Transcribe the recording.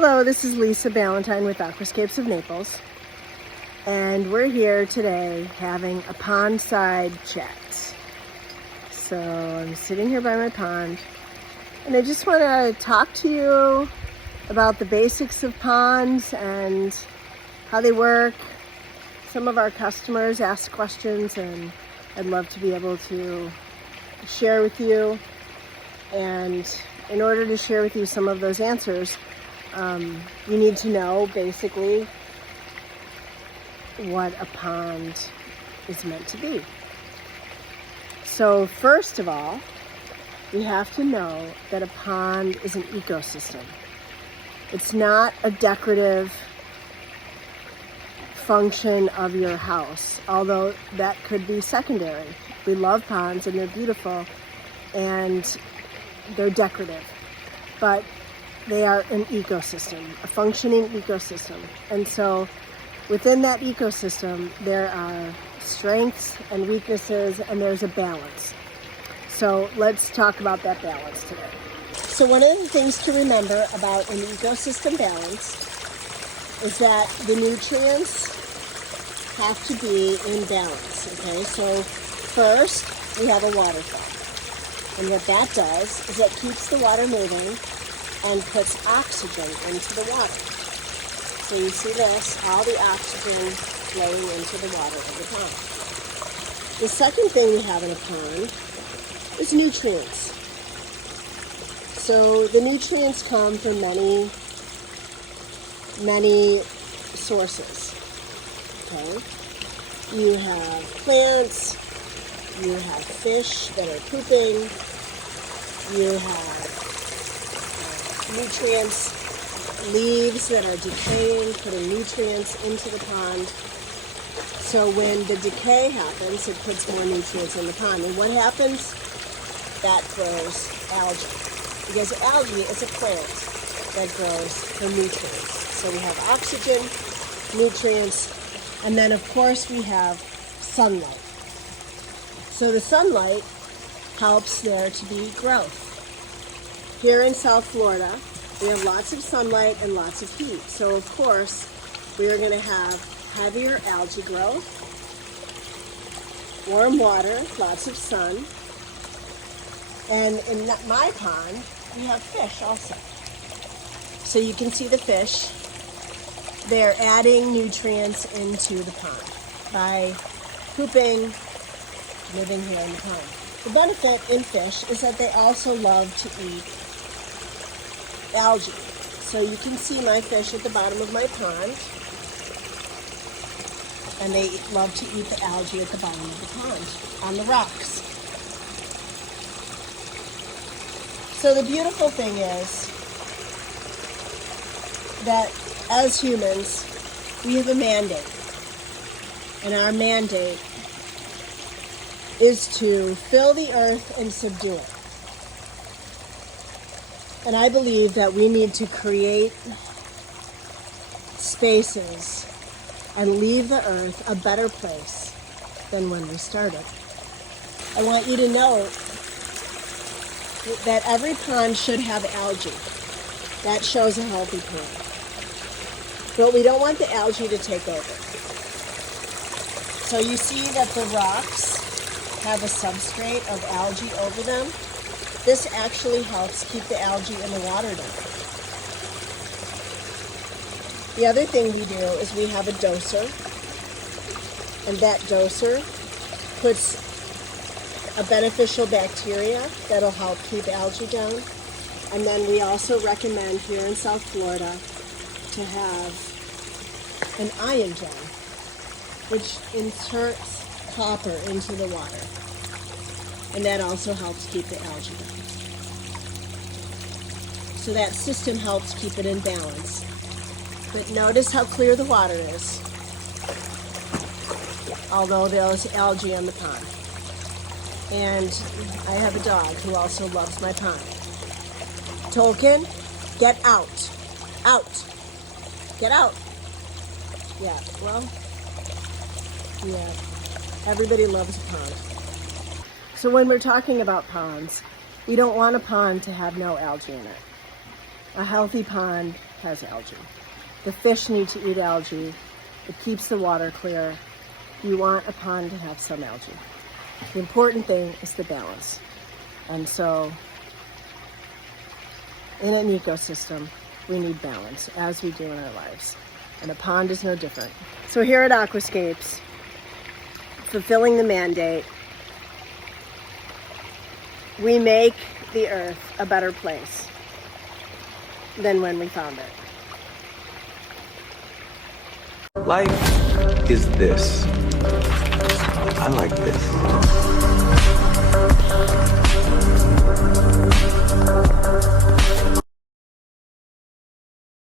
Hello, this is Lisa Ballantyne with Aquascapes of Naples, and we're here today having a pond-side chat. So I'm sitting here by my pond, and I just want to talk to you about the basics of ponds and how they work. Some of our customers ask questions, and I'd love to be able to share with you. And in order to share with you some of those answers, you need to know basically what a pond is meant to be. So first of all, you have to know that a pond is an ecosystem. It's not a decorative function of your house, although that could be secondary. We love ponds and they're beautiful and they're decorative, but they are an ecosystem, a functioning ecosystem. And so within that ecosystem, there are strengths and weaknesses, and there's a balance. So let's talk about that balance today. So one of the things to remember about an ecosystem balance is that the nutrients have to be in balance, okay? So first, we have a waterfall. And what that does is it keeps the water moving and puts oxygen into the water. So you see this, all the oxygen flowing into the water of the pond. The second thing we have in a pond is nutrients. So the nutrients come from many sources. Okay? You have plants, you have fish that are pooping, you have nutrients, leaves that are decaying, putting nutrients into the pond. So when the decay happens, it puts more nutrients in the pond. And what happens? That grows algae. Because algae is a plant that grows from nutrients. So we have oxygen, nutrients, and then of course we have sunlight. So the sunlight helps there to be growth. Here in South Florida, we have lots of sunlight and lots of heat. So of course, we are going to have heavier algae growth, warm water, lots of sun. And in my pond, we have fish also. So you can see the fish. They're adding nutrients into the pond by pooping, living here in the pond. The benefit in fish is that they also love to eat algae. So you can see my fish at the bottom of my pond, and they love to eat the algae at the bottom of the pond, on the rocks. So the beautiful thing is that as humans, we have a mandate, and our mandate is to fill the earth and subdue it. And I believe that we need to create spaces and leave the earth a better place than when we started. I want you to know that every pond should have algae. That shows a healthy pond. But we don't want the algae to take over. So you see that the rocks have a substrate of algae over them. This actually helps keep the algae in the water down. The other thing we do is we have a doser, and that doser puts a beneficial bacteria that'll help keep algae down. And then we also recommend here in South Florida to have an ion gel, which inserts copper into the water. And that also helps keep the algae down. So that system helps keep it in balance. But notice how clear the water is, although there's algae in the pond. And I have a dog who also loves my pond. Tolkien, get out. Out. Get out. Yeah, well, yeah, everybody loves a pond. So when we're talking about ponds, we don't want a pond to have no algae in it. A healthy pond has algae. The fish need to eat algae. It keeps the water clear. You want a pond to have some algae. The important thing is the balance. And so in an ecosystem, we need balance, as we do in our lives. And a pond is no different. So here at Aquascapes, fulfilling the mandate, we make the earth a better place than when we found it. Life is this. I like this.